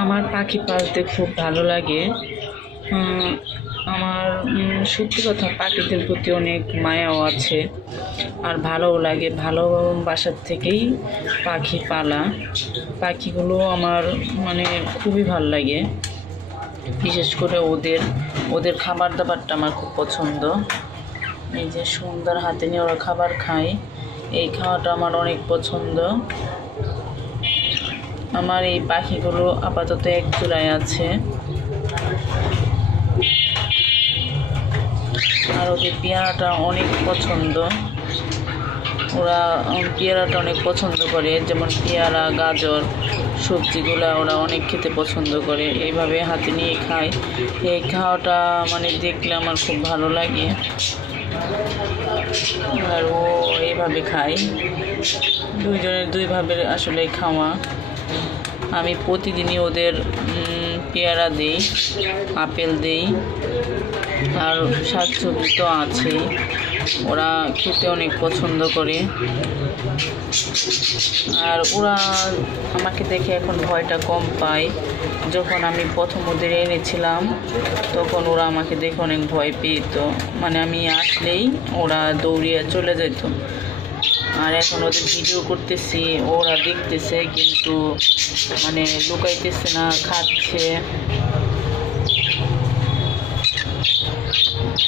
আমার পাখি পালতে খুব ভালো লাগে। আমার সত্যি কথা পাখিদের প্রতি অনেক মায়াও আছে, আর ভালোও লাগে। ভালোবাসার থেকেই পাখি পালা। পাখিগুলো আমার মানে খুবই ভালো লাগে। বিশেষ করে ওদের খাবার দাবারটা আমার খুব পছন্দ। এই যে সুন্দর হাতে নিয়ে ওরা খাবার খায়, এই খাওয়াটা আমার অনেক পছন্দ। আমার এই পাখিগুলো আপাতত এক জোড়ায় আছে। আর ওদের পেয়ারাটা অনেক পছন্দ। ওরা পেয়ারাটা অনেক পছন্দ করে, যেমন পেয়ারা, গাজর, সবজিগুলো ওরা অনেক খেতে পছন্দ করে। এইভাবে হাতে নিয়ে খায়। এই খাওয়াটা মানে দেখলে আমার খুব ভালো লাগে। আর ও এইভাবে খায়। দুইজনের দুইভাবে আসলে খাওয়া। আমি প্রতিদিনই ওদের পেয়ারা দিই, আপেল দিই, আর শাকসবজি তো আছেই। ওরা খেতে অনেক পছন্দ করে। আর ওরা আমাকে দেখে এখন ভয়টা কম পায়। যখন আমি প্রথম ওদের এনেছিলাম তখন ওরা আমাকে দেখে অনেক ভয় পেত, মানে আমি আসলেই ওরা দৌড়িয়ে চলে যেত। আর এখন ওদের ভিডিও করতেছি, ওরা দেখতেছে কিন্তু মানে লুকাইতেছে না, খাচ্ছে।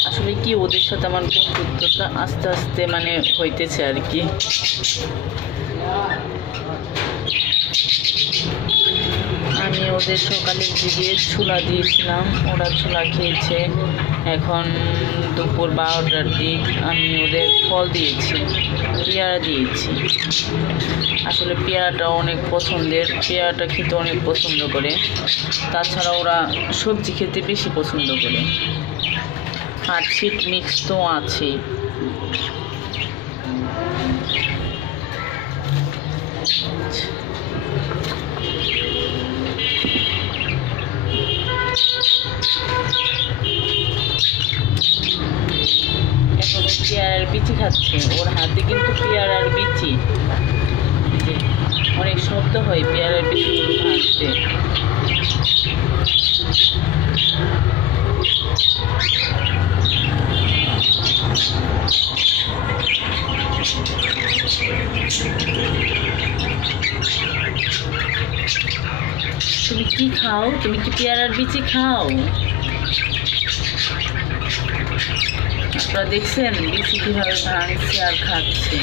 আসলে কি ওদের সাথে আমার বন্ধুত্বটা আস্তে আস্তে মানে হইতেছে আর কি। আমি ওদের সকালের দিকে ছোলা দিয়েছিলাম, ওরা ছোলা খেয়েছে। এখন দুপুর 12টার দিক আমি ওদের ফল দিয়েছি, পেয়ারা দিয়েছি। আসলে পেয়ারাটা অনেক পছন্দের, পেয়ারাটা খেতে অনেক পছন্দ করে। তাছাড়া ওরা সবজি খেতে বেশি পছন্দ করে। আর শীত মিক্স তো আছেই। এখন পেয়ারার বিচি খাচ্ছে, ওর হাতে কিন্তু পেয়ারার বিচি। অনেক শব্দ হয় পেয়ারার বিচিগুলো ভাঙতে। তুমি কি খাও? তুমি কি পেয়ারার বিচি খাও? আপনারা দেখছেন বিচি কিভাবে ভাঙছে আর খাচ্ছে।